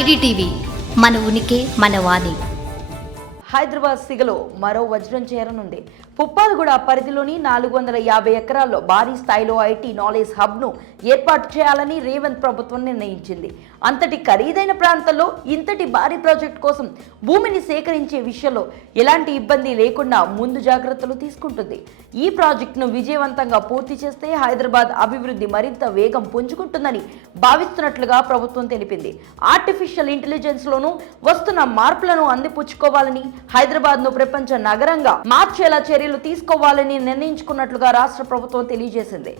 IDTV మన ఉనికి మన వాణి. హైదరాబాద్ సిగలో మరో వజ్రం చేరనుంది. పుప్పాలగూడ పరిధిలోని నాలుగు వందల యాభై ఎకరాల్లో భారీ స్థాయిలో ఐటీ నాలెడ్జ్ హబ్ను ఏర్పాటు చేయాలని రేవంత్ ప్రభుత్వం నిర్ణయించింది. అంతటి ఖరీదైన ప్రాంతంలో ఇంతటి భారీ ప్రాజెక్ట్ కోసం భూమిని సేకరించే విషయంలో ఎలాంటి ఇబ్బంది లేకుండా ముందు జాగ్రత్తలు తీసుకుంటుంది. ఈ ప్రాజెక్టును విజయవంతంగా పూర్తి చేస్తే హైదరాబాద్ అభివృద్ధి మరింత వేగం పుంజుకుంటుందని భావిస్తున్నట్లుగా ప్రభుత్వం తెలిపింది. ఆర్టిఫిషియల్ ఇంటెలిజెన్స్ లోనూ వస్తున్న మార్పులను అందిపుచ్చుకోవాలని హైదరాబాద్ను ప్రపంచ నగరంగా మార్చేలా చర్యలు తీసుకోవాలని నిర్ణయించుకున్నట్లుగా రాష్ట్ర ప్రభుత్వం తెలియజేసింది.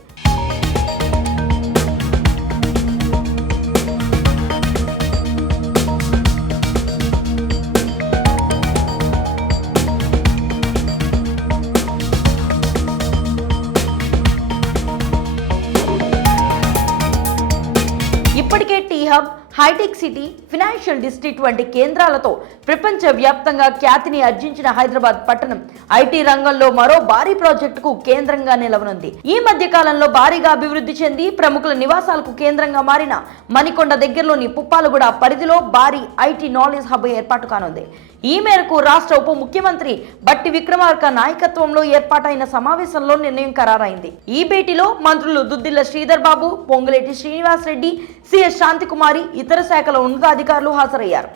ఇప్పటికే T hub hitech city financial district వంటి కేంద్రాలతో ప్రపంచ వ్యాప్తంగా ఖ్యాతిని ఆర్జించిన హైదరాబాద్ పట్టణం ఐటీ రంగంలో మరో భారీ ప్రాజెక్టుకు కేంద్రంగా నిలవనుంది. ఈ మధ్య కాలంలో భారీగా అభివృద్ధి చెంది ప్రముఖుల నివాసాలకు కేంద్రంగా మారిన మణికొండ దగ్గరలోని పుప్పాలగూడ పరిధిలో భారీ ఐటీ నాలెడ్జ్ హబ్ ఏర్పాటు కానుంది. ఈ మేరకు రాష్ట్ర ఉప ముఖ్యమంత్రి బట్టి విక్రమార్క నాయకత్వంలో ఏర్పాటైన సమావేశంలో నిర్ణయం ఖరారైంది. ఈ భేటీలో మంత్రులు దుద్దిల్ల శ్రీధర్ బాబు పొంగులేటి శ్రీనివాస్ రెడ్డి సిఎస్ శాంతికుమారి ఇతర శాఖల ఉన్నతాధికారులు హాజరయ్యారు.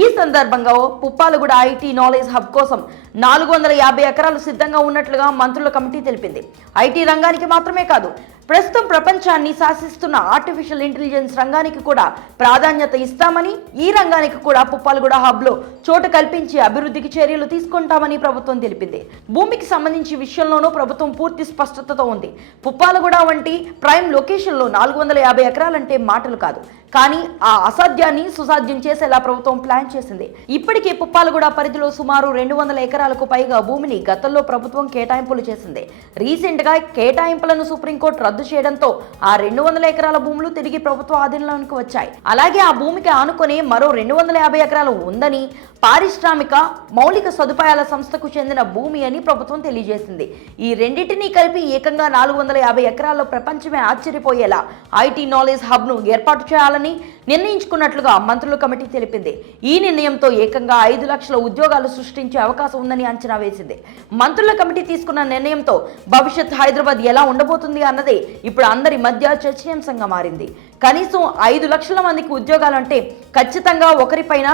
ఈ సందర్భంగా పుప్పాలగూడ ఐటీ నాలెడ్జ్ హబ్ కోసం నాలుగు వందల యాభై ఎకరాలు సిద్ధంగా ఉన్నట్లుగా మంత్రుల కమిటీ తెలిపింది. ఐటీ రంగానికి మాత్రమే కాదు ప్రస్తుతం ప్రపంచాన్ని శాసిస్తున్న ఆర్టిఫిషియల్ ఇంటెలిజెన్స్ రంగానికి కూడా ప్రాధాన్యత ఇస్తామని ఈ రంగానికి కూడా పుప్పాలగూడ హబ్లో చోటు కల్పించి అభివృద్ధికి చర్యలు తీసుకుంటామని ప్రభుత్వం తెలిపింది. భూమికి సంబంధించి విషయంలోనూ ప్రభుత్వం పూర్తి స్పష్టతతో ఉంది. పుప్పాలగూడ వంటి ప్రైమ్ లొకేషన్లో నాలుగు వందల యాభై ఎకరాలంటే మాటలు కాదు. కానీ ఆ అసాధ్యాన్ని సుసాధ్యం చేసేలా ప్రభుత్వం ప్లాన్ చేసింది. ఇప్పటికే పుప్పాలగూడ పరిధిలో సుమారు రెండు వందల ఎకరాలకు పైగా భూమిని గతంలో ప్రభుత్వం కేటాయింపులు చేసింది. రీసెంట్గా కేటాయింపులను సుప్రీంకోర్టు రద్దు చేయడంతో ఆ రెండు వందల ఎకరాల భూములు తిరిగి ప్రభుత్వ ఆధీనంలోకి వచ్చాయి. అలాగే ఆ భూమికి ఆనుకొని మరో రెండు వందల యాభై ఎకరాలు ఉందని పారిశ్రామిక మౌలిక సదుపాయాల సంస్థకు చెందిన భూమి అని ప్రభుత్వం తెలియజేసింది. ఈ రెండింటినీ కలిపి ఏకంగా నాలుగు వందల యాభై ఎకరాల్లో ప్రపంచమే ఆశ్చర్యపోయేలా ఐటీ నాలెడ్జ్ హబ్ను ఏర్పాటు చేయాలని నిర్ణయించుకున్నట్లుగా మంత్రుల కమిటీ తెలిపింది. ఈ నిర్ణయంతో ఏకంగా ఐదు లక్షల ఉద్యోగాలు సృష్టించే అవకాశం ఉందని అంచనా వేసింది. మంత్రుల కమిటీ తీసుకున్న నిర్ణయంతో భవిష్యత్ హైదరాబాద్ ఎలా ఉండబోతుంది అన్నదే ఇప్పుడు అందరి మధ్య చర్చనీయాంశంగా మారింది. కనీసం ఐదు లక్షల మందికి ఉద్యోగాలంటే ఖచ్చితంగా ఒకరిపైన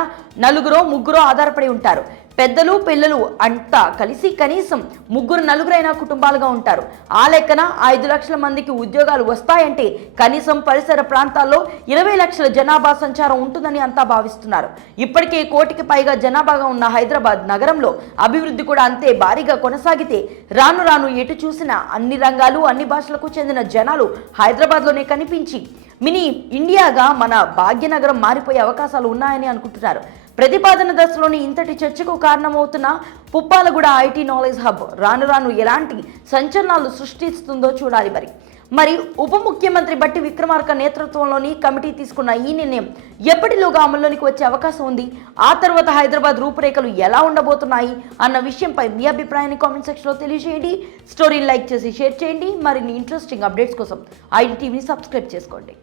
నలుగురో ముగ్గురో ఆధారపడి ఉంటారు. పెద్దలు పిల్లలు అంతా కలిసి కనీసం ముగ్గురు నలుగురైన కుటుంబాలుగా ఉంటారు. ఆ లెక్కన ఐదు లక్షల మందికి ఉద్యోగాలు వస్తాయంటే కనీసం పరిసర ప్రాంతాల్లో ఇరవై లక్షల జనాభా సంచారం ఉంటుందని అంతా భావిస్తున్నారు. ఇప్పటికే కోటికి పైగా జనాభాగా ఉన్న హైదరాబాద్ నగరంలో అభివృద్ధి కూడా అంతే భారీగా కొనసాగితే రాను రాను ఎటు చూసినా అన్ని రంగాలు అన్ని భాషలకు చెందిన జనాలు హైదరాబాద్లోనే కనిపించి మినీ ఇండియాగా మన భాగ్యనగరం మారిపోయే అవకాశాలు ఉన్నాయని అనుకుంటున్నారు. ప్రతిపాదన దశలోని ఇంతటి చర్చకు కారణమవుతున్న పుప్పాలగూడ ఐటీ నాలెడ్జ్ హబ్ రాను రాను ఎలాంటి సంచలనాలు సృష్టిస్తుందో చూడాలి మరి. మరి ఉప ముఖ్యమంత్రి బట్టి విక్రమార్క నేతృత్వంలోని కమిటీ తీసుకున్న ఈ నిర్ణయం ఎప్పటిలోగా అమల్లోనికి వచ్చే అవకాశం ఉంది? ఆ తర్వాత హైదరాబాద్ రూపురేఖలు ఎలా ఉండబోతున్నాయి? అన్న విషయంపై మీ అభిప్రాయాన్ని కామెంట్ సెక్షన్లో తెలియజేయండి. స్టోరీని లైక్ చేసి షేర్ చేయండి. మరిన్ని ఇంట్రెస్టింగ్ అప్డేట్స్ కోసం ఐడి టీవీని సబ్స్క్రైబ్ చేసుకోండి.